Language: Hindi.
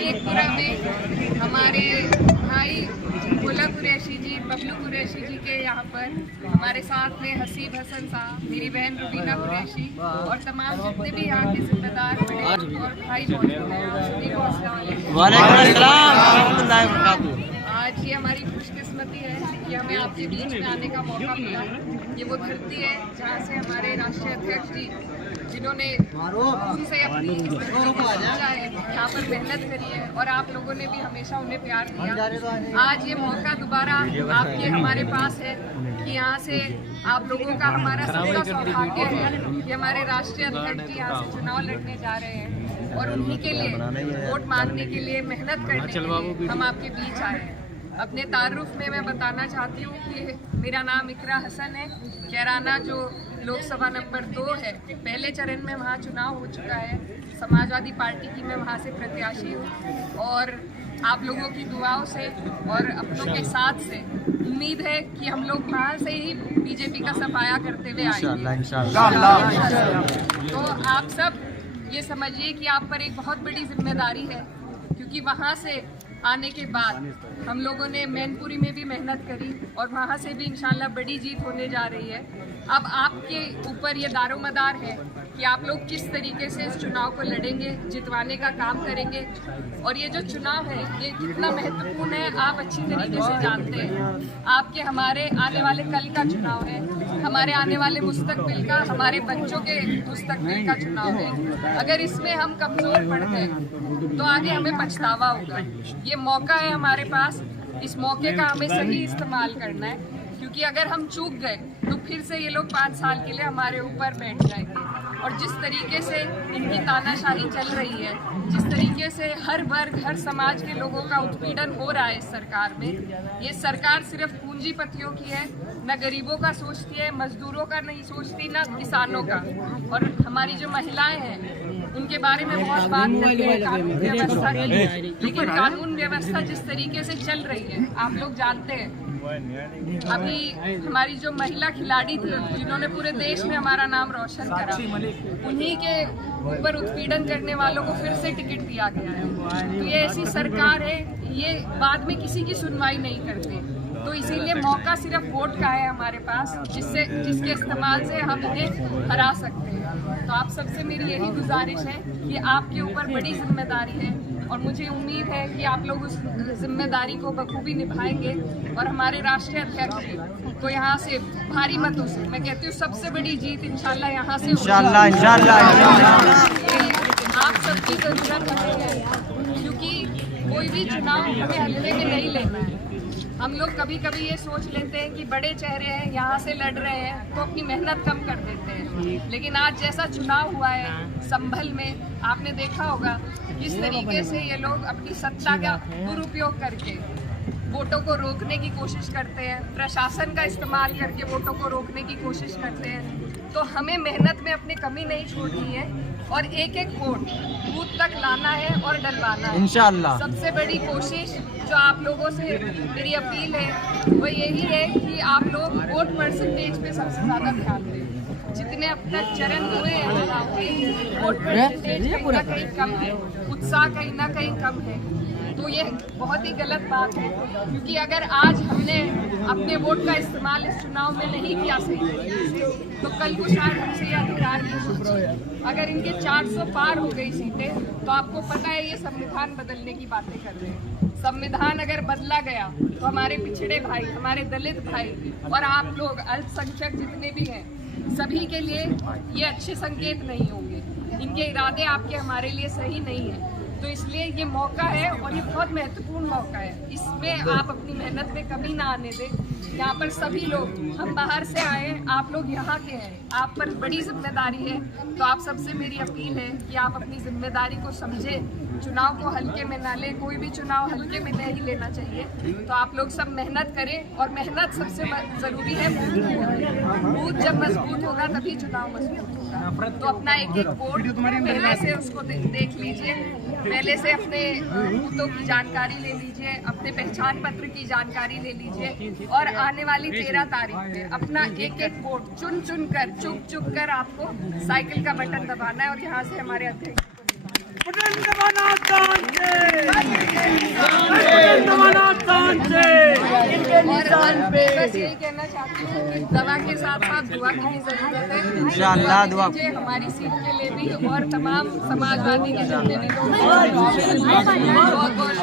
शेखपुरा में हमारे भाई गोला कुरैशी जी, बबलू कुरैशी जी के यहाँ पर हमारे साथ में हसीब हसन साहब, मेरी बहन रुबीना कुरैशी और तमाम जितने भी यहाँ के जिम्मेदार बड़े और भाई मौजूद हैं, सभी को अस्सलाम वालेकुम। आज ये हमारी खुशकिस्मती है कि हमें आपके बीच में आने का मौका मिला। ये वो धरती है जहाँ से हमारे राष्ट्रीय अध्यक्ष जी, जिन्होंने उनसे अपनी यहाँ पर मेहनत करी है और आप लोगों ने भी हमेशा उन्हें प्यार दिया। आज ये मौका दोबारा आपके हमारे पास है कि यहाँ से आप लोगों का हमारा सबका सौभाग्य है कि हमारे राष्ट्रीय अध्यक्ष जी यहाँ से चुनाव लड़ने जा रहे हैं और उन्हीं के लिए वोट मांगने के लिए, मेहनत करने के लिए हम आपके बीच आए हैं। अपने तारुफ में मैं बताना चाहती हूँ कि मेरा नाम इकरा हसन है। कैराना जो लोकसभा नंबर 2 है, पहले चरण में वहाँ चुनाव हो चुका है। समाजवादी पार्टी की मैं वहाँ से प्रत्याशी हूँ और आप लोगों की दुआओं से और अपनों के साथ से उम्मीद है कि हम लोग वहाँ से ही बीजेपी का सफाया करते हुए आएंगे इंशाअल्लाह। तो आप सब ये समझिए कि आप पर एक बहुत बड़ी जिम्मेदारी है, क्योंकि वहाँ से आने के बाद हम लोगों ने मैनपुरी में भी मेहनत करी और वहाँ से भी इंशाल्लाह बड़ी जीत होने जा रही है। अब आपके ऊपर ये दारोमदार है कि आप लोग किस तरीके से इस चुनाव को लड़ेंगे, जितवाने का काम करेंगे। और ये जो चुनाव है ये कितना महत्वपूर्ण है आप अच्छी तरीके से जानते हैं। आपके हमारे आने वाले कल का चुनाव है, हमारे आने वाले मुस्तकबिल का, हमारे बच्चों के मुस्तकबिल का चुनाव है। अगर इसमें हम कमज़ोर पड़ गए तो आगे हमें पछतावा होगा। ये मौका है हमारे पास, इस मौके का हमें सही इस्तेमाल करना है, क्योंकि अगर हम चूक गए तो फिर से ये लोग 5 साल के लिए हमारे ऊपर बैठ जाएंगे। और जिस तरीके से इनकी तानाशाही चल रही है, जिस तरीके से हर वर्ग, हर समाज के लोगों का उत्पीड़न हो रहा है इस सरकार में, ये सरकार सिर्फ पूंजीपतियों की है, न गरीबों का सोचती है, मजदूरों का नहीं सोचती, न किसानों का। और हमारी जो महिलाएं हैं उनके बारे में बहुत बात करते हैं कानून व्यवस्था की, लेकिन कानून व्यवस्था जिस तरीके से चल रही है आप लोग जानते हैं। अभी हमारी जो महिला खिलाड़ी थी जिन्होंने पूरे देश में हमारा नाम रोशन करा, उन्हीं के ऊपर उत्पीड़न करने वालों को फिर से टिकट दिया गया है। तो ये ऐसी सरकार है, ये बाद में किसी की सुनवाई नहीं करते। तो इसीलिए मौका सिर्फ वोट का है हमारे पास, जिसके इस्तेमाल से हम इन्हें हरा सकते हैं। तो आप सबसे मेरी यही गुजारिश है कि आपके ऊपर बड़ी जिम्मेदारी है और मुझे उम्मीद है कि आप लोग उस जिम्मेदारी को बखूबी निभाएंगे और हमारे राष्ट्रीय अध्यक्ष जी को यहाँ से भारी मतों से, मैं कहती हूँ सबसे बड़ी जीत इंशाल्लाह यहाँ से इंशाल्लाह आप सबकी जरूरत है, क्योंकि कोई भी चुनाव हमें हल्के में नहीं लेना है। हम लोग कभी कभी ये सोच लेते हैं कि बड़े चेहरे हैं, यहाँ से लड़ रहे हैं तो अपनी मेहनत कम कर देते हैं। लेकिन आज जैसा चुनाव हुआ है संभल में, आपने देखा होगा किस तरीके से ये लोग अपनी सत्ता का दुरुपयोग करके वोटों को रोकने की कोशिश करते हैं, प्रशासन का इस्तेमाल करके वोटों को रोकने की कोशिश करते हैं। तो हमें मेहनत में अपनी कमी नहीं छोड़नी है और एक एक वोट बूथ तक लाना है और डलवाना है इंशाअल्लाह। सबसे बड़ी कोशिश जो आप लोगों से मेरी अपील है वो यही है कि आप लोग वोट परसेंटेज पे सबसे ज़्यादा ध्यान दें। जितने अब तक चरण हुए हैं वोट परसेंटेज कहीं ना कहीं कम है, उत्साह कहीं ना कहीं कम है। तो ये बहुत ही गलत बात है, क्योंकि अगर आज हमने अपने वोट का इस्तेमाल इस चुनाव में नहीं किया सही तरीके से, तो कल को शायद हमसे ये अधिकार नहीं। अगर इनके 400 पार हो गई सीटें तो आपको पता है ये संविधान बदलने की बातें कर रहे हैं। संविधान अगर बदला गया तो हमारे पिछड़े भाई, हमारे दलित भाई और आप लोग अल्पसंख्यक जितने भी हैं, सभी के लिए ये अच्छे संकेत नहीं होंगे। इनके इरादे आपके हमारे लिए सही नहीं है। तो इसलिए ये मौका है और ये बहुत महत्वपूर्ण मौका है, इसमें आप अपनी मेहनत में कमी ना आने दें। यहाँ पर सभी लोग, हम बाहर से आए, आप लोग यहाँ के हैं, आप पर बड़ी जिम्मेदारी है। तो आप सबसे मेरी अपील है कि आप अपनी जिम्मेदारी को समझें, चुनाव को हल्के में ना लें। कोई भी चुनाव हल्के में नहीं लेना चाहिए। तो आप लोग सब मेहनत करें और मेहनत सबसे ज़रूरी है। बूथ जब मजबूत होगा तभी चुनाव मजबूत होगा। तो अपना एक एक वोट पहले से उसको देख लीजिए, पहले से अपने बूथों की जानकारी ले लीजिए, अपने पहचान पत्र की जानकारी ले लीजिए और आने वाली 13 तारीख में अपना एक एक वोट चुन चुन कर, चुप चुप कर आपको साइकिल का बटन दबाना है और यहाँ से हमारे अध्यक्ष और अंत में बस यही कहना चाहती हूँ कि दवा के साथ साथ दुआ की भी जरूरत है। इंशाअल्लाह दुआ हमारी सीट के लिए भी और तमाम समाजवादी के जितने भी लोग हैं, बहुत बहुत